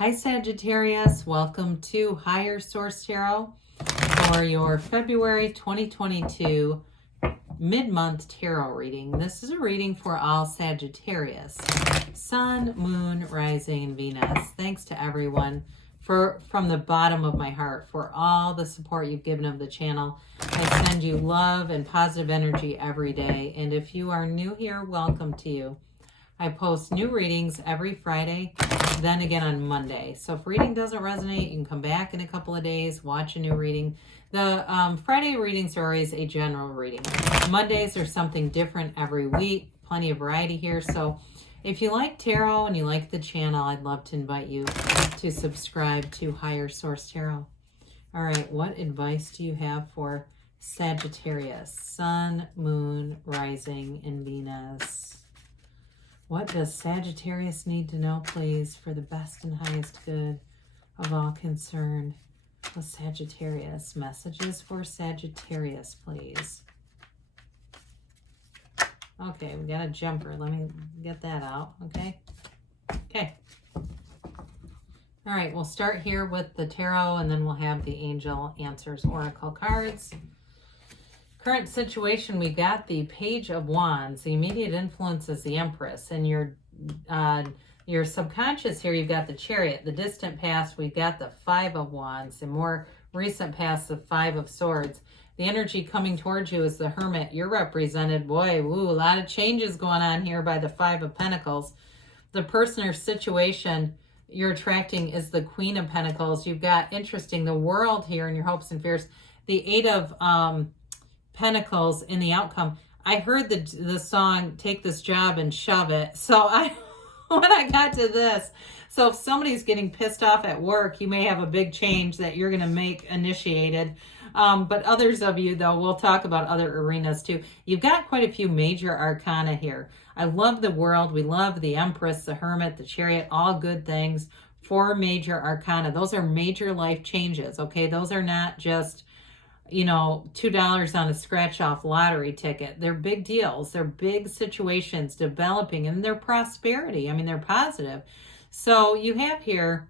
Hi Sagittarius, welcome to Higher Source Tarot for your February 2022 mid-month tarot reading. This is a reading for all Sagittarius, Sun, Moon, Rising, and Venus. Thanks to everyone from the bottom of my heart for all the support you've given of the channel. I send you love and positive energy every day. And if you are new here, welcome to you. I post new readings every Friday, then again on Monday. So if reading doesn't resonate, you can come back in a couple of days, watch a new reading. The Friday readings are always a general reading. Mondays are something different every week. Plenty of variety here. So if you like tarot and you like the channel, I'd love to invite you to subscribe to Higher Source Tarot. All right, what advice do you have for Sagittarius, Sun, Moon, Rising, and Venus? What does Sagittarius need to know, please, for the best and highest good of all concerned? With Sagittarius, messages for Sagittarius, please. Okay, we got a jumper. Let me get that out, okay? Okay. All right, we'll start here with the tarot, and then we'll have the Angel Answers Oracle cards. Current situation, we got the Page of Wands. The immediate influence is the Empress. And your subconscious here, you've got the Chariot. The distant past, we've got the Five of Wands. The more recent past, the Five of Swords. The energy coming towards you is the Hermit. You're represented, boy, woo, a lot of changes going on here by the Five of Pentacles. The person or situation you're attracting is the Queen of Pentacles. You've got, interesting, the World here in your hopes and fears. The Eight of Pentacles in the outcome. I heard the song Take This Job and Shove It. So when I got to this, so if somebody's getting pissed off at work, you may have a big change that you're going to make initiated. But others of you, though, we'll talk about other arenas too. You've got quite a few major arcana here. I love the World. We love the Empress, the Hermit, the Chariot, all good things. 4 major arcana. Those are major life changes, okay? Those are not just, you know, $2 on a scratch-off lottery ticket. They're big deals. They're big situations developing, and they're prosperity. I mean, they're positive. So you have here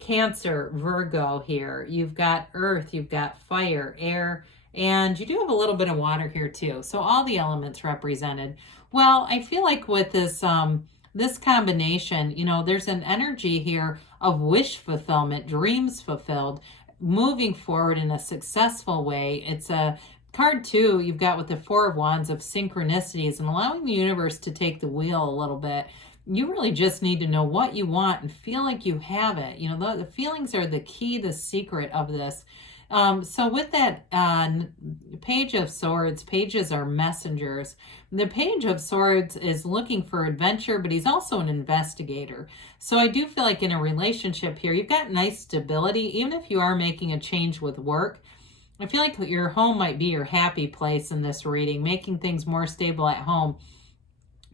Cancer, Virgo here. You've got Earth, you've got fire, air, and you do have a little bit of water here too. So all the elements represented. Well, I feel like with this this combination, you know, there's an energy here of wish fulfillment, dreams fulfilled, moving forward in a successful way. It's a card too, you've got with the Four of Wands of synchronicities and allowing the universe to take the wheel a little bit. You really just need to know what you want and feel like you have it. You know, the feelings are the key, the secret of this. So with that Page of Swords, pages are messengers. The Page of Swords is looking for adventure, but he's also an investigator. So I do feel like in a relationship here, you've got nice stability. Even if you are making a change with work, I feel like your home might be your happy place in this reading, making things more stable at home.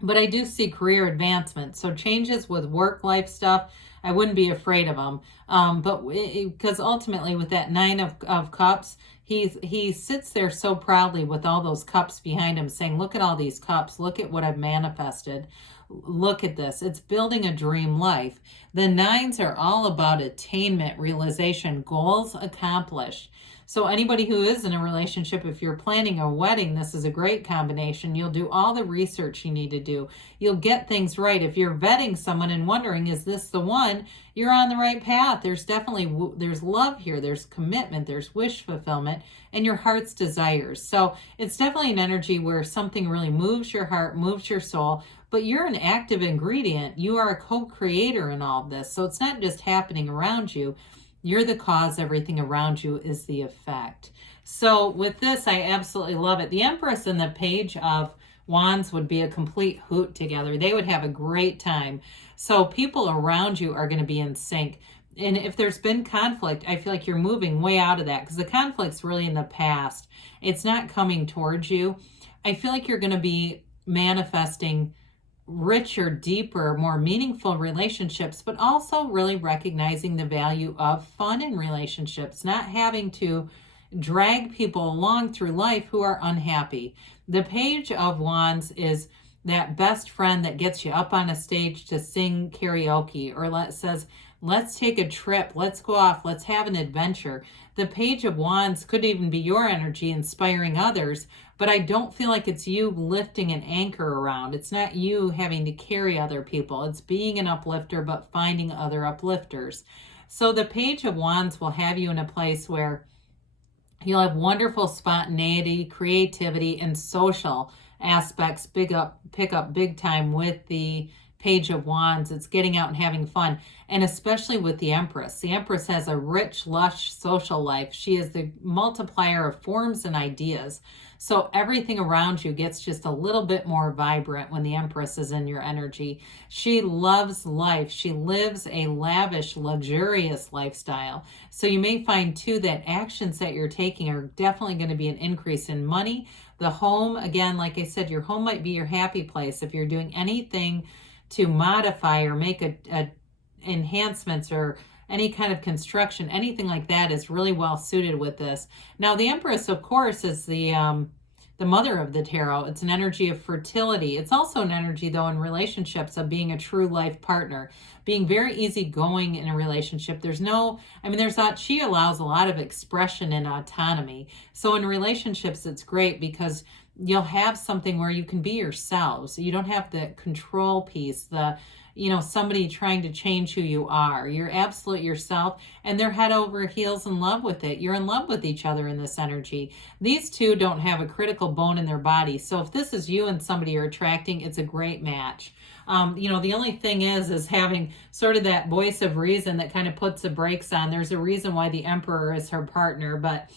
But I do see career advancement. So changes with work life stuff, I wouldn't be afraid of them. But because ultimately with that Nine of Cups, he sits there so proudly with all those cups behind him saying, look at all these cups. Look at what I've manifested. Look at this. It's building a dream life. The nines are all about attainment, realization, goals accomplished. So anybody who is in a relationship, if you're planning a wedding, this is a great combination. You'll do all the research you need to do. You'll get things right. If you're vetting someone and wondering, is this the one? You're on the right path. There's definitely, there's love here. There's commitment. There's wish fulfillment and your heart's desires. So it's definitely an energy where something really moves your heart, moves your soul, but you're an active ingredient. You are a co-creator in all of this. So it's not just happening around you. You're the cause. Everything around you is the effect. So with this, I absolutely love it. The Empress and the Page of Wands would be a complete hoot together. They would have a great time. So people around you are going to be in sync. And if there's been conflict, I feel like you're moving way out of that because the conflict's really in the past. It's not coming towards you. I feel like you're going to be manifesting richer, deeper, more meaningful relationships, but also really recognizing the value of fun in relationships, not having to drag people along through life who are unhappy. The Page of Wands is that best friend that gets you up on a stage to sing karaoke, or says, let's take a trip, let's go off, let's have an adventure. The Page of Wands could even be your energy inspiring others, but I don't feel like it's you lifting an anchor around. It's not you having to carry other people. It's being an uplifter, but finding other uplifters. So the Page of Wands will have you in a place where you'll have wonderful spontaneity, creativity, and social aspects pick up big time with the Page of Wands. It's getting out and having fun, and especially with the Empress. The Empress has a rich, lush social life. She is the multiplier of forms and ideas. So everything around you gets just a little bit more vibrant when the Empress is in your energy. She loves life. She lives a lavish, luxurious lifestyle. So you may find too that actions that you're taking are definitely going to be an increase in money. The home, again, like I said, your home might be your happy place. If you're doing anything to modify or make enhancements or any kind of construction, anything like that is really well suited with this. Now, the Empress, of course, is the mother of the tarot. It's an energy of fertility. It's also an energy, though, in relationships of being a true life partner, being very easygoing in a relationship. She allows a lot of expression and autonomy. So in relationships, it's great because you'll have something where you can be yourselves. You don't have the control piece, somebody trying to change who you are. You're absolute yourself, and they're head over heels in love with it. You're in love with each other in this energy. These two don't have a critical bone in their body. So if this is you and somebody you're attracting, it's a great match. The only thing is having sort of that voice of reason that kind of puts the brakes on. There's a reason why the Emperor is her partner, but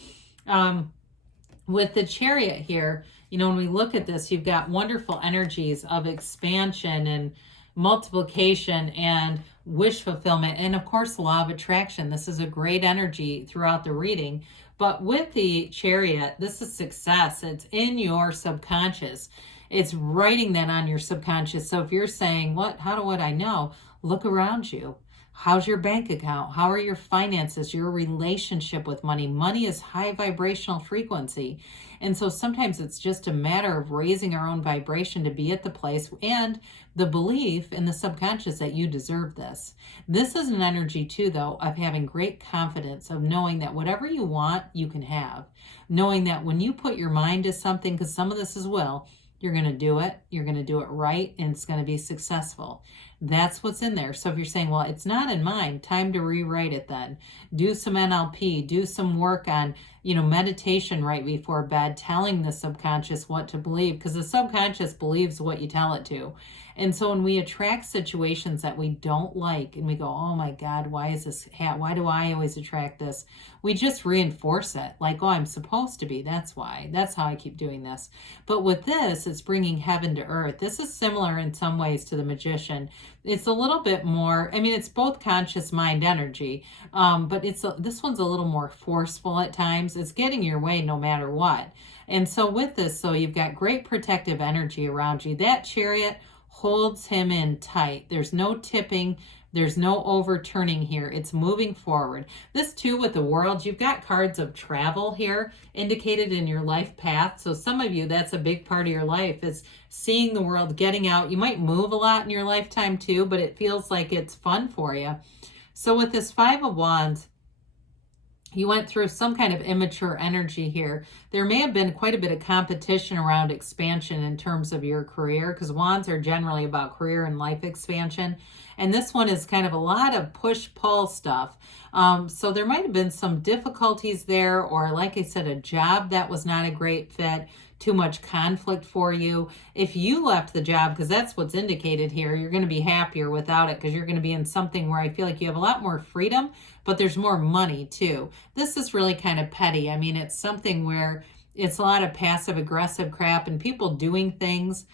with the Chariot here, when we look at this, you've got wonderful energies of expansion and multiplication and wish fulfillment, and of course law of attraction. This is a great energy throughout the reading. But with the Chariot, this is success. It's in your subconscious. It's writing that on your subconscious. So if you're saying, how would I know? Look around you. How's your bank account? How are your finances, your relationship with money? Money is high vibrational frequency. And so sometimes it's just a matter of raising our own vibration to be at the place and the belief in the subconscious that you deserve this. This is an energy too, though, of having great confidence, of knowing that whatever you want, you can have. Knowing that when you put your mind to something, because some of this is will, you're going to do it. You're going to do it right, and it's going to be successful. That's what's in there. So if you're saying, well, it's not in mind, time to rewrite it then. Do some NLP, do some work on, meditation right before bed, telling the subconscious what to believe, because the subconscious believes what you tell it to. And so when we attract situations that we don't like and we go, oh my God, why do I always attract this? We just reinforce it like, oh, I'm supposed to be. That's why. That's how I keep doing this. But with this, it's bringing heaven to earth. This is similar in some ways to the Magician. It's a little bit more, it's both conscious mind energy, but this one's a little more forceful at times. It's getting your way no matter what. And so with this, you've got great protective energy around you. That Chariot holds him in tight. There's no tipping. There's no overturning here. It's moving forward. This too with the World, you've got cards of travel here indicated in your life path. So some of you, that's a big part of your life, is seeing the world, getting out. You might move a lot in your lifetime too, but it feels like it's fun for you. So with this Five of Wands, you went through some kind of immature energy here. There may have been quite a bit of competition around expansion in terms of your career, because wands are generally about career and life expansion. And this one is kind of a lot of push-pull stuff. So there might have been some difficulties there, or like I said, a job that was not a great fit, too much conflict for you. If you left the job, because that's what's indicated here, you're going to be happier without it, because you're going to be in something where I feel like you have a lot more freedom, but there's more money too. This is really kind of petty. It's something where it's a lot of passive aggressive crap and people doing things,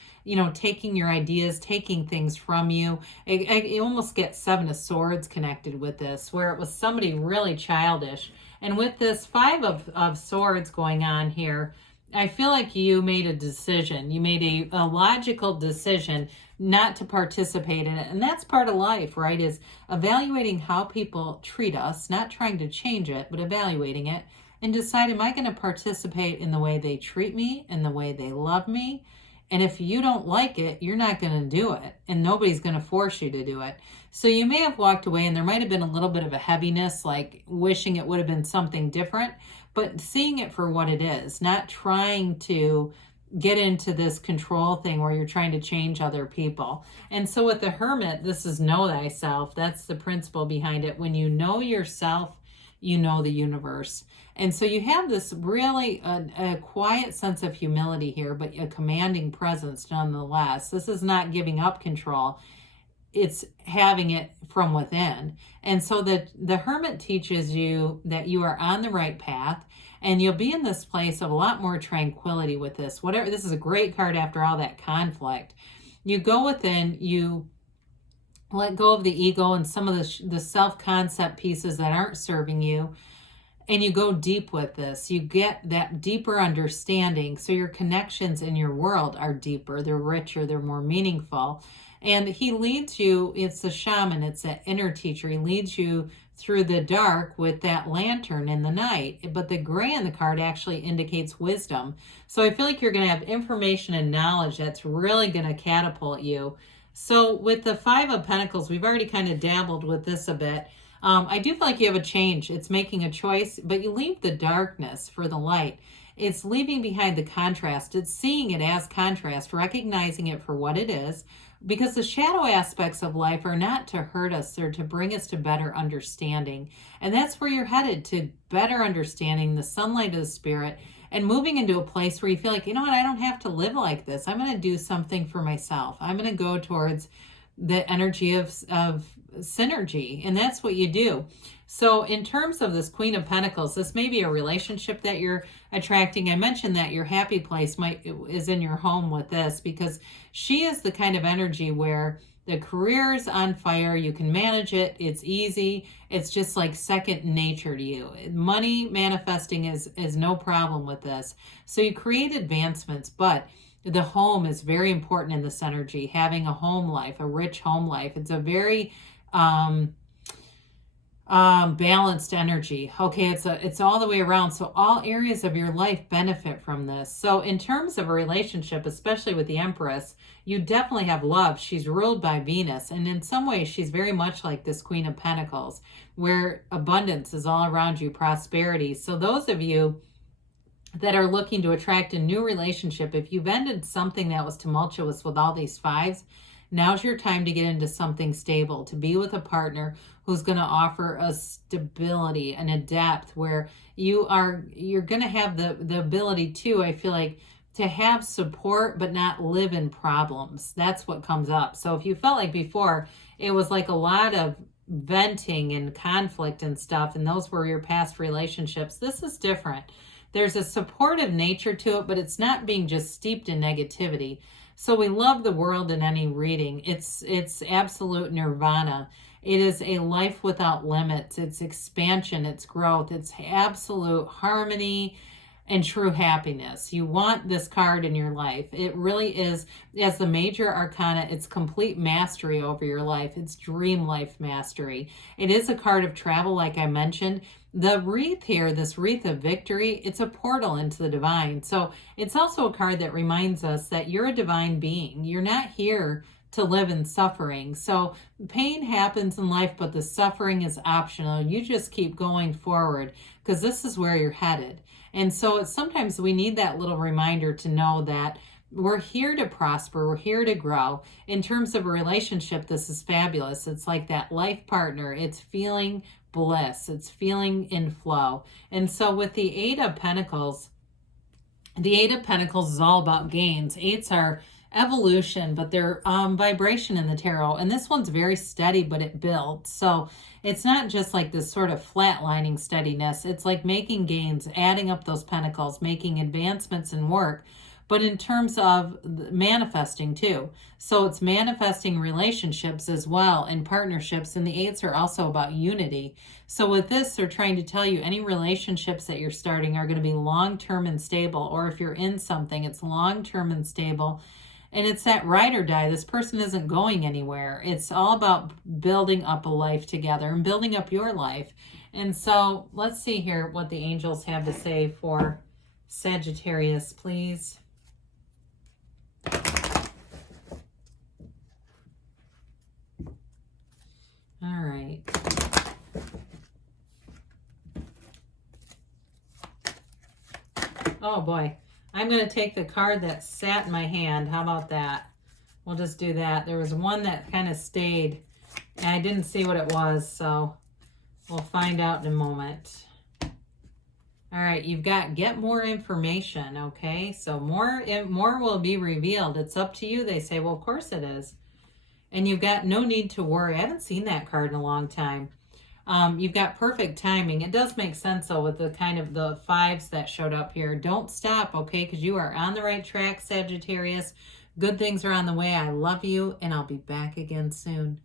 taking your ideas, taking things from you. You almost get Seven of Swords connected with this, where it was somebody really childish. And with this Five of Swords going on here, I feel like you made a decision. You made a logical decision not to participate in it. And that's part of life, right? Is evaluating how people treat us, not trying to change it, but evaluating it and decide, am I going to participate in the way they treat me, in the way they love me, And if you don't like it, you're not going to do it. And nobody's going to force you to do it. So you may have walked away and there might have been a little bit of a heaviness, like wishing it would have been something different, but seeing it for what it is, not trying to get into this control thing where you're trying to change other people. And so with the Hermit, this is know thyself. That's the principle behind it. When you know yourself, you know the universe. And so you have this really a quiet sense of humility here, but a commanding presence nonetheless. This is not giving up control. It's having it from within. And so the Hermit teaches you that you are on the right path, and you'll be in this place of a lot more tranquility with this. Whatever, this is a great card after all that conflict. You go within, you let go of the ego and some of the self-concept pieces that aren't serving you, and you go deep with this. You get that deeper understanding. So your connections in your world are deeper, they're richer, they're more meaningful. And he leads you, it's the shaman, it's that inner teacher. He leads you through the dark with that lantern in the night. But the gray in the card actually indicates wisdom. So I feel like you're going to have information and knowledge that's really going to catapult you. So with the Five of Pentacles, we've already kind of dabbled with this a bit. I do feel like you have a change. It's making a choice, but you leave the darkness for the light. It's leaving behind the contrast. It's seeing it as contrast, recognizing it for what it is, because the shadow aspects of life are not to hurt us. They're to bring us to better understanding. And that's where you're headed, to better understanding the sunlight of the spirit and moving into a place where you feel like, you know what, I don't have to live like this. I'm going to do something for myself. I'm going to go towards the energy of synergy. And that's what you do. So in terms of this Queen of Pentacles, this may be a relationship that you're attracting. I mentioned that your happy place is in your home with this, because she is the kind of energy where the career is on fire. You can manage it. It's easy. It's just like second nature to you. Money manifesting is no problem with this. So you create advancements, but the home is very important in this energy. Having a home life, a rich home life. It's a very balanced energy. Okay, it's all the way around. So all areas of your life benefit from this. So in terms of a relationship, especially with the Empress, you definitely have love. She's ruled by Venus, and in some ways she's very much like this Queen of Pentacles, where abundance is all around you, prosperity. So those of you that are looking to attract a new relationship, if you've ended something that was tumultuous with all these fives, now's your time to get into something stable, to be with a partner who's going to offer a stability and a depth where you're going to have the ability to, I feel like, to have support but not live in problems. That's what comes up. So if you felt like before it was like a lot of venting and conflict and stuff, and those were your past relationships, this is different. There's a supportive nature to it, but it's not being just steeped in negativity. So we love the world in any reading. It's absolute nirvana. It is a life without limits. It's expansion, it's growth, it's absolute harmony and true happiness. You want this card in your life. It really is, as the major arcana, it's complete mastery over your life. It's dream life mastery. It is a card of travel, like I mentioned. The wreath here, this wreath of victory, it's a portal into the divine. So it's also a card that reminds us that you're a divine being. You're not here to live in suffering. So pain happens in life, but the suffering is optional. You just keep going forward because this is where you're headed. And so sometimes we need that little reminder to know that we're here to prosper. We're here to grow. In terms of a relationship, this is fabulous. It's like that life partner. It's feeling bliss. It's feeling in flow. And so with the Eight of Pentacles is all about gains. Eights are evolution, but they're vibration in the tarot. And this one's very steady, but it builds. So it's not just like this sort of flatlining steadiness. It's like making gains, adding up those pentacles, making advancements in work, but in terms of manifesting too. So it's manifesting relationships as well and partnerships. And the eights are also about unity. So with this, they're trying to tell you any relationships that you're starting are going to be long-term and stable. Or if you're in something, it's long-term and stable. And it's that ride or die. This person isn't going anywhere. It's all about building up a life together and building up your life. And so let's see here what the angels have to say for Sagittarius, please. All right. Oh boy. I'm going to take the card that sat in my hand. How about that? We'll just do that. There was one that kind of stayed, and I didn't see what it was, so we'll find out in a moment. All right, you've got get more information, okay? So more will be revealed. It's up to you. They say, well, of course it is. And you've got no need to worry. I haven't seen that card in a long time. You've got perfect timing. It does make sense, though, with the kind of the fives that showed up here. Don't stop, okay? Because you are on the right track, Sagittarius. Good things are on the way. I love you, and I'll be back again soon.